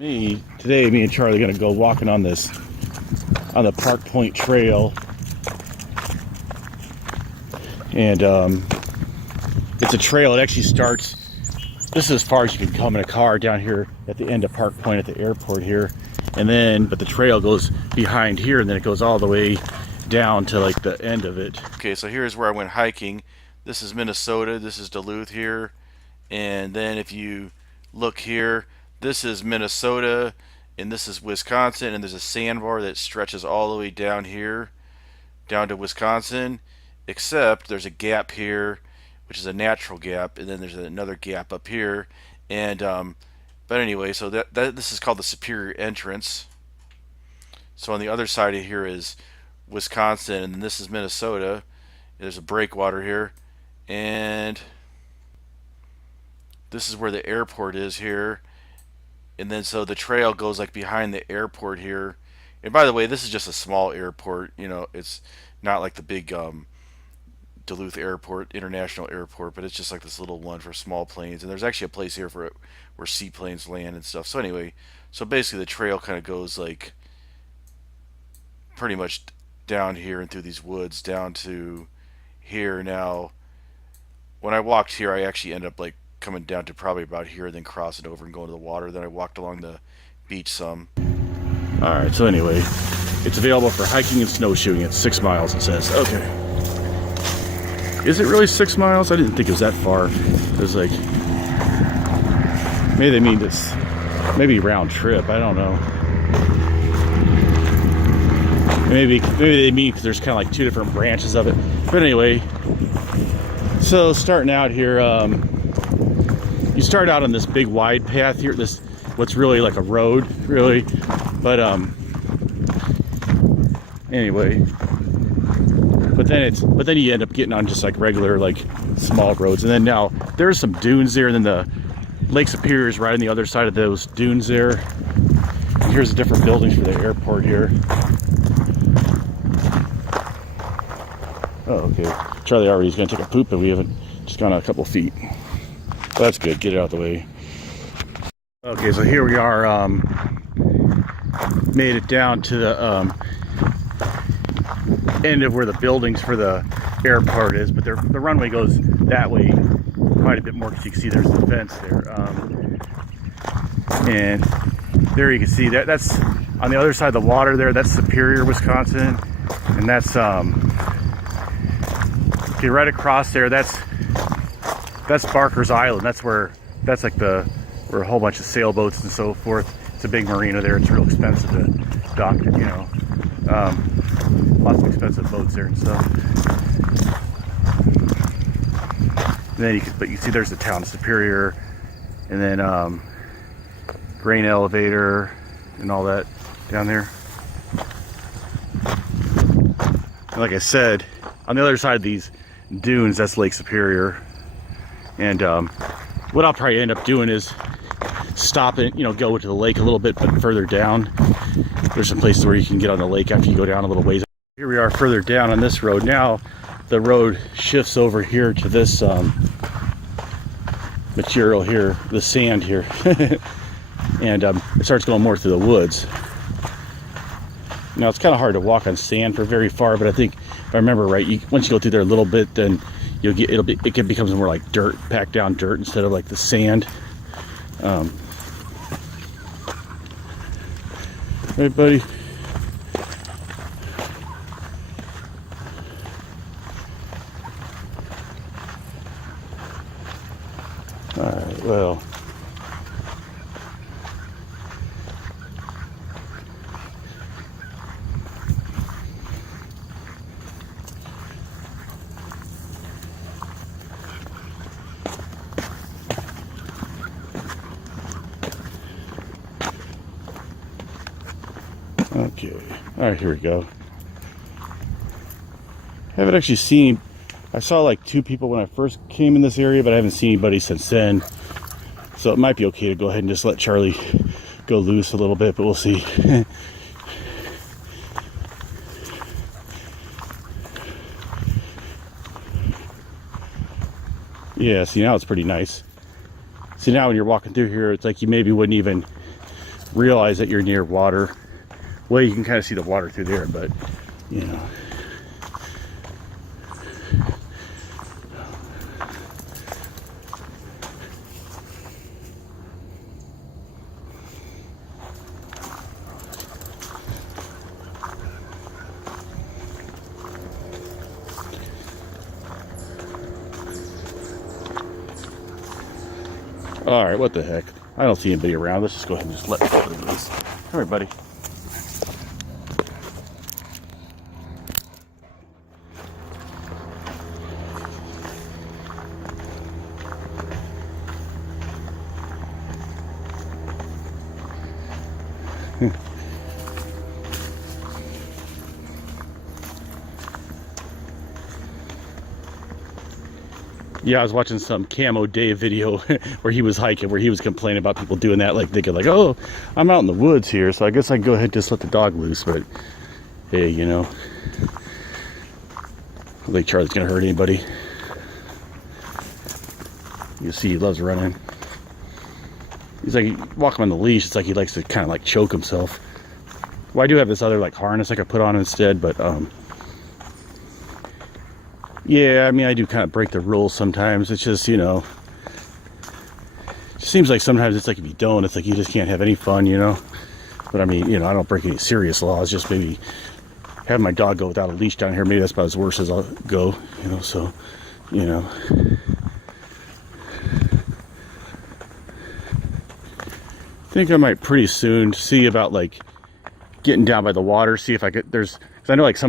Today, me and Charlie are gonna go walking on the Park Point Trail, and it's a trail. It actually starts. This is as far as you can come in a car down here at the end of Park Point at the airport here, but the trail goes behind here, and then it goes all the way down to like the end of it. Okay, so here's where I went hiking. This is Minnesota. This is Duluth here, and then if you look here, this is Minnesota, and this is Wisconsin, and there's a sandbar that stretches all the way down here, down to Wisconsin, except there's a gap here, which is a natural gap, and then there's another gap up here, and but anyway, so this is called the Superior Entrance. So on the other side of here is Wisconsin, and then this is Minnesota. There's a breakwater here, and this is where the airport is here. And then so the trail goes like behind the airport here. And by the way, this is just a small airport. You know, it's not like the big Duluth Airport, International Airport, but it's just like this little one for small planes. And there's actually a place here for where seaplanes land and stuff. So anyway, so basically the trail kind of goes like pretty much down here and through these woods down to here. Now, when I walked here, I actually ended up like coming down to probably about here, then crossing over and going to the water. Then I walked along the beach some. Alright, so anyway, it's available for hiking and snowshoeing. It's 6 miles, it says. Okay. Is it really 6 miles? I didn't think it was that far. It was like, maybe they mean this, maybe round trip. I don't know. Maybe they mean because there's kind of like 2 different branches of it. But anyway, so starting out here, you start out on this big wide path here, this what's really like a road, really, but anyway, but then you end up getting on just like regular like small roads, and then now there's some dunes there, and then the Lake Superior is right on the other side of those dunes there. And here's the different buildings for the airport here. Oh, okay. Charlie already is going to take a poop, and we haven't just gone a couple feet. Well, that's good. Get it out of the way. Okay, so here we are. Made it down to the end of where the buildings for the airport is, but the runway goes that way quite a bit more, because you can see there's the fence there. And there you can see that's on the other side of the water there. That's Superior, Wisconsin, and that's okay, right across there. That's Barker's Island. That's like where a whole bunch of sailboats and so forth. It's a big marina there. It's real expensive to dock, you know. Lots of expensive boats there and stuff. And then you can see there's the town Superior, and then grain elevator and all that down there. And like I said, on the other side of these dunes, that's Lake Superior. And what I'll probably end up doing is stopping, you know, go to the lake a little bit, but further down. There's some places where you can get on the lake after you go down a little ways. Here we are further down on this road. Now the road shifts over here to this material here, the sand here. And it starts going more through the woods. Now it's kind of hard to walk on sand for very far, but I think if I remember right, once you go through there a little bit, then you'll get it becomes more like dirt, packed down dirt instead of like the sand. Hey buddy. Alright, well. Okay, alright, here we go. I haven't actually seen, I saw like 2 people when I first came in this area, but I haven't seen anybody since then. So it might be okay to go ahead and just let Charlie go loose a little bit, but we'll see. Yeah, see, now it's pretty nice. See, now when you're walking through here, it's like you maybe wouldn't even realize that you're near water. Well, you can kind of see the water through there, but you know. All right, what the heck? I don't see anybody around. Let's just go ahead and just let it loose. All right, buddy. Yeah, I was watching some Camo Dave video where he was hiking, where he was complaining about people doing that, like thinking like, oh, I'm out in the woods here, so I guess I can go ahead and just let the dog loose. But hey, you know, I don't think Charlie's gonna hurt anybody. You see, he loves running. He's like, walk him on the leash, it's like he likes to kind of like choke himself. Well, I do have this other like harness I could put on instead, but yeah, I mean, I do kind of break the rules sometimes. It's just, you know, it seems like sometimes it's like if you don't, it's like you just can't have any fun, you know. But I mean, you know, I don't break any serious laws. Just maybe have my dog go without a leash down here. Maybe that's about as worse as I'll go, you know. So, you know, I think I might pretty soon see about like getting down by the water. See if I could. Because I know like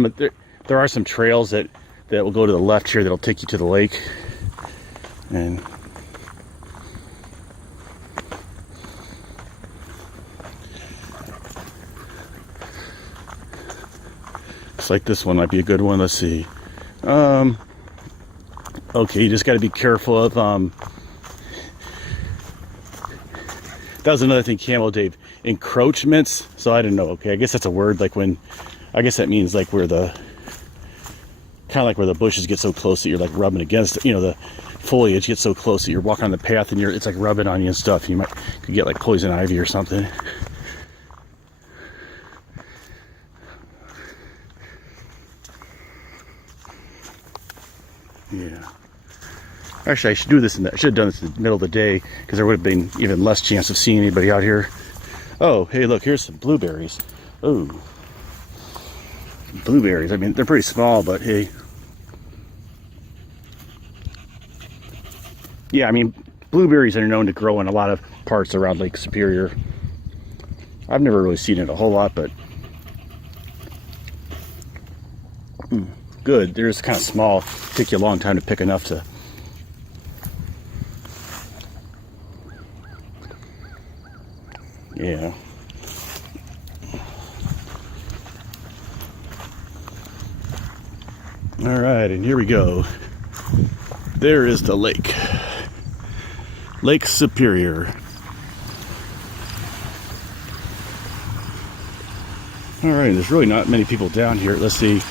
there are some trails that will go to the left here that'll take you to the lake. And it's like this one might be a good one. Let's see. Okay, you just got to be careful of that was another thing Camo Dave, encroachments. So I don't know. Okay, I guess that's a word, like when, I guess that means like where the kind of like where the bushes get so close that you're like rubbing against, you know, the foliage gets so close that you're walking on the path and it's like rubbing on you and stuff. You could get like poison ivy or something. Yeah. Actually, I should do this I should have done this in the middle of the day, because there would have been even less chance of seeing anybody out here. Oh, hey, look, here's some blueberries. Oh, blueberries. I mean, they're pretty small, but hey. Yeah, I mean, blueberries are known to grow in a lot of parts around Lake Superior. I've never really seen it a whole lot, but good. They're just kind of small. Take you a long time to pick enough to. Yeah. All right, and here we go. There is the lake. Lake Superior. All right, there's really not many people down here. Let's see.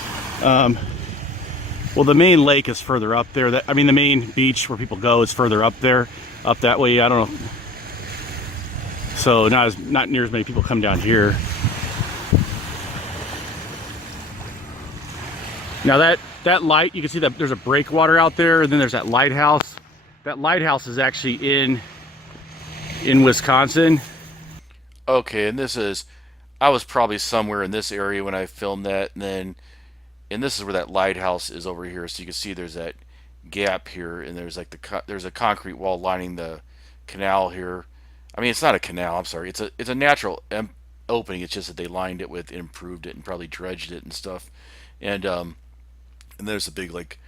Well, the main lake is further up there. The main beach where people go is further up there, up that way. I don't know. So not near as many people come down here. Now that light, you can see that there's a breakwater out there, and then there's that lighthouse. That lighthouse is actually in Wisconsin. Okay, and I was probably somewhere in this area when I filmed that, and this is where that lighthouse is over here. So you can see there's that gap here, and there's like there's a concrete wall lining the canal here. I mean, it's not a canal. I'm sorry. It's a natural opening. It's just that they lined it with, improved it, and probably dredged it and stuff. And there's a big like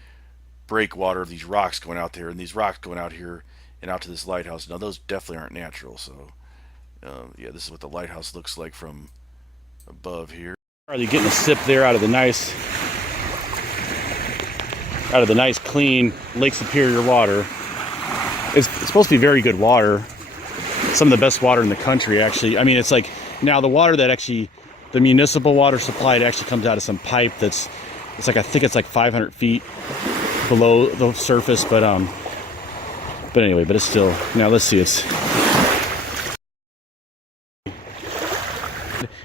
breakwater of these rocks going out there, and these rocks going out here and out to this lighthouse. Now those definitely aren't natural. So yeah, this is what the lighthouse looks like from above here. Are they getting a sip there out of the nice clean Lake Superior water? It's supposed to be very good water. Some of the best water in the country, actually. I mean, it's like, now the water that actually, the municipal water supply, it actually comes out of some pipe it's like, I think it's like 500 feet below the surface, but anyway, but it's still, now let's see,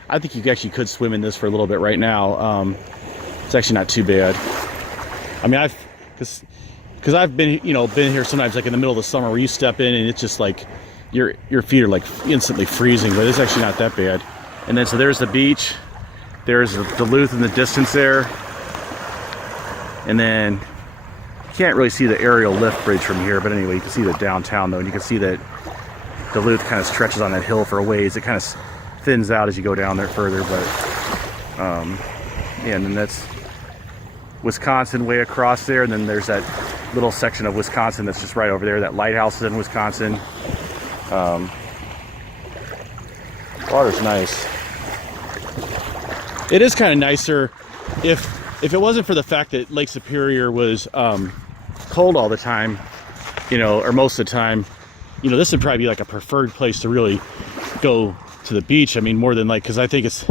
I think you actually could swim in this for a little bit right now. It's actually not too bad. I mean, because I've been, been here sometimes like in the middle of the summer where you step in and it's just like your feet are like instantly freezing, but it's actually not that bad. And then so there's the beach, there's Duluth in the distance there, and then you can't really see the aerial lift bridge from here, but anyway, you can see the downtown though, and you can see that Duluth kind of stretches on that hill for a ways. It kind of thins out as you go down there further, but yeah, and then that's Wisconsin way across there, and then there's that little section of Wisconsin that's just right over there. That Lighthouse is in Wisconsin. Water's nice. It is kind of nicer if it wasn't for the fact that Lake Superior was cold all the time, or most of the time. This would probably be like a preferred place to really go to the beach. I mean, more than like, because I think it's,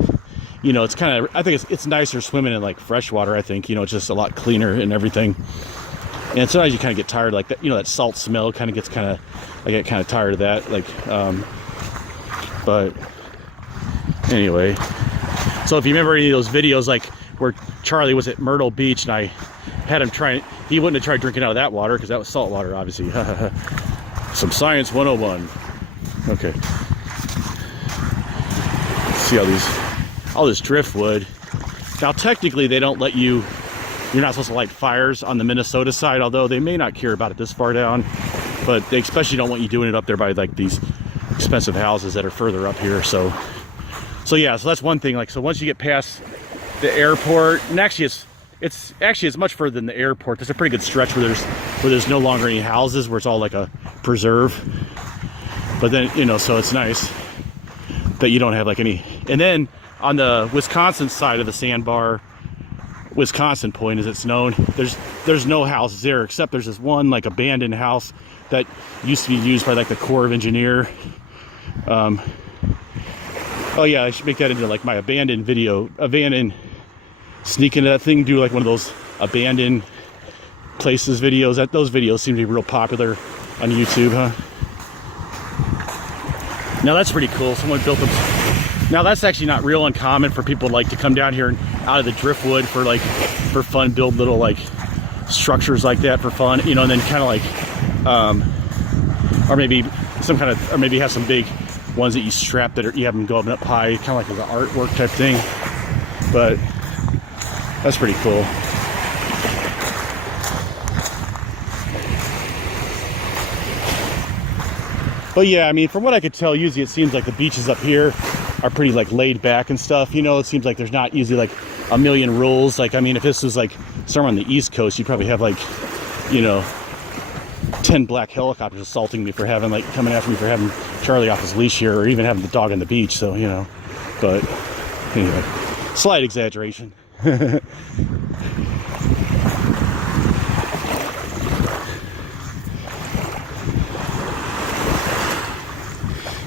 it's kind of, I think it's nicer swimming in like fresh water. I think, it's just a lot cleaner and everything. And sometimes you kind of get tired, like that, that salt smell kind of gets I get kind of tired of that. Like, but anyway, so if you remember any of those videos, like where Charlie was at Myrtle Beach and I had him he wouldn't have tried drinking out of that water because that was salt water, obviously. Some science 101. Okay. See all this driftwood. Now technically they don't let you're not supposed to light fires on the Minnesota side, although they may not care about it this far down, but they especially don't want you doing it up there by like these expensive houses that are further up here. So yeah, so that's one thing. Like, so once you get past the airport, and actually it's much further than the airport. There's a pretty good stretch where there's no longer any houses, where it's all like a preserve. But then, so it's nice that you don't have like any. And then on the Wisconsin side of the sandbar, Wisconsin Point as it's known, there's no houses there, except there's this one like abandoned house that used to be used by like the Corps of Engineer. Oh yeah, I should make that into like my abandoned sneak into that thing, do like one of those abandoned places videos. Those videos seem to be real popular on YouTube, huh? Now that's pretty cool. Someone built them. Now that's actually not real uncommon for people like to come down here and out of the driftwood for fun, build little like structures like that for fun, and then kind of like, or maybe have some big ones that you strap that you have them go up high, kind of like as an artwork type thing. But that's pretty cool. But yeah, I mean, from what I could tell, usually it seems like the beaches up here are pretty like laid back and stuff. It seems like there's not usually like a million rules. Like, I mean, if this was like somewhere on the East Coast, you'd probably have like, 10 black helicopters assaulting me for coming after me for having Charlie off his leash here, or even having the dog on the beach. So, but anyway, slight exaggeration.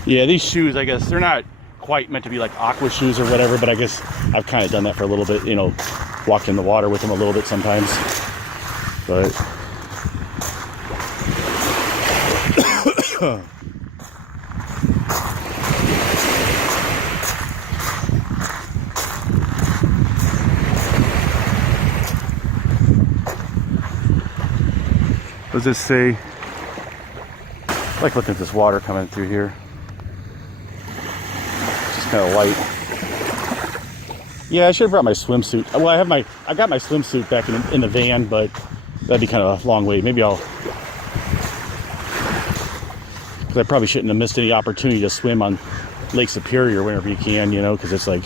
Yeah, these shoes, I guess they're not quite meant to be like aqua shoes or whatever, but I guess I've kind of done that for a little bit, walked in the water with them a little bit sometimes. But what does this say? I like looking at this water coming through here. It's just kind of light. Yeah, I should have brought my swimsuit. Well, I got my swimsuit back in the van, but that'd be kind of a long way. Maybe because I probably shouldn't have missed any opportunity to swim on Lake Superior whenever you can, because it's like.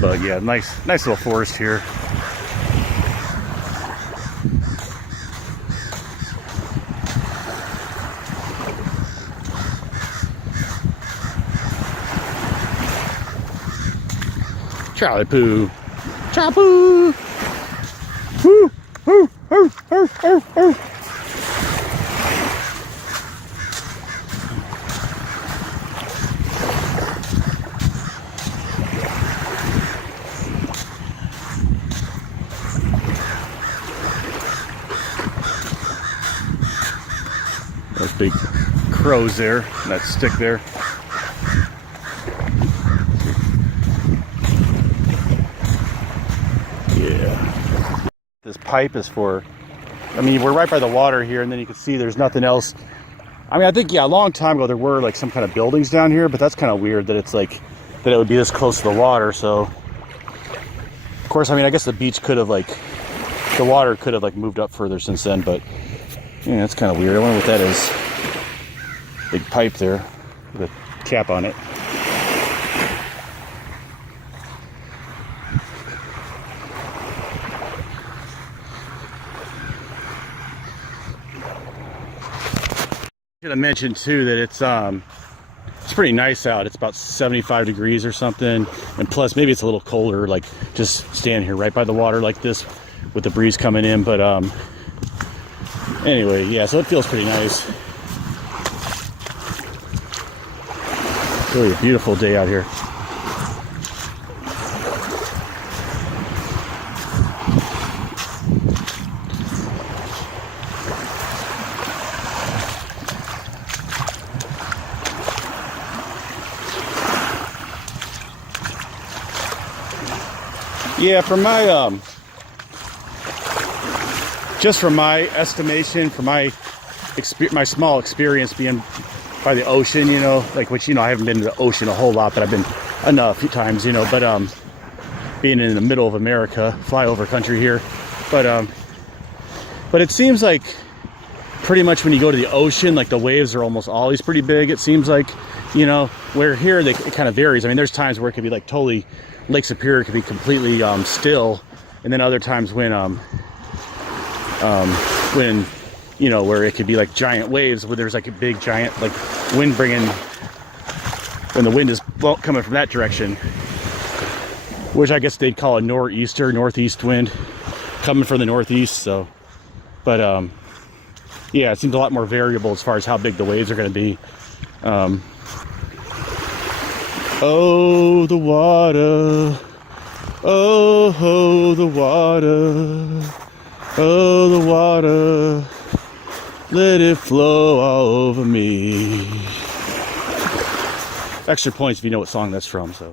But yeah, nice little forest here. Charlie Poo. Charlie Poo. Woo, woo, woo, woo, woo, woo. Those big crows there, that stick there. pipe is for. I mean, we're right by the water here, and then you can see there's nothing else. I mean, I think, yeah, a long time ago there were like some kind of buildings down here, but that's kind of weird that it's like, that it would be this close to the water. So, of course, I mean, I guess the beach could have like, the water could have like moved up further since then, but yeah, that's kind of weird. I wonder what that is. Big pipe there with a cap on it. I should have mentioned too that it's pretty nice out. It's about 75 degrees or something, and plus maybe it's a little colder, like just standing here right by the water like this with the breeze coming in. But anyway, yeah, so it feels pretty nice. Really a beautiful day out here. Yeah, from my just from my estimation, from my small experience being by the ocean, you know, like, which, you know, I haven't been to the ocean a whole lot, but I've been enough a few times, you know, but being in the middle of America, flyover country here, but it seems like pretty much when you go to the ocean, like the waves are almost always pretty big, it seems like, you know, where here it kind of varies. I mean, there's times where it could be like totally, Lake Superior could be completely still, and then other times when you know, where it could be like giant waves, where there's like a big giant like wind bringing, when the wind is coming from that direction, which I guess they'd call a northeast wind coming from the northeast. So, but yeah, it seems a lot more variable as far as how big the waves are going to be. Oh, the water. Oh, the water. Oh, the water. Let it flow all over me. Extra points if you know what song that's from, so.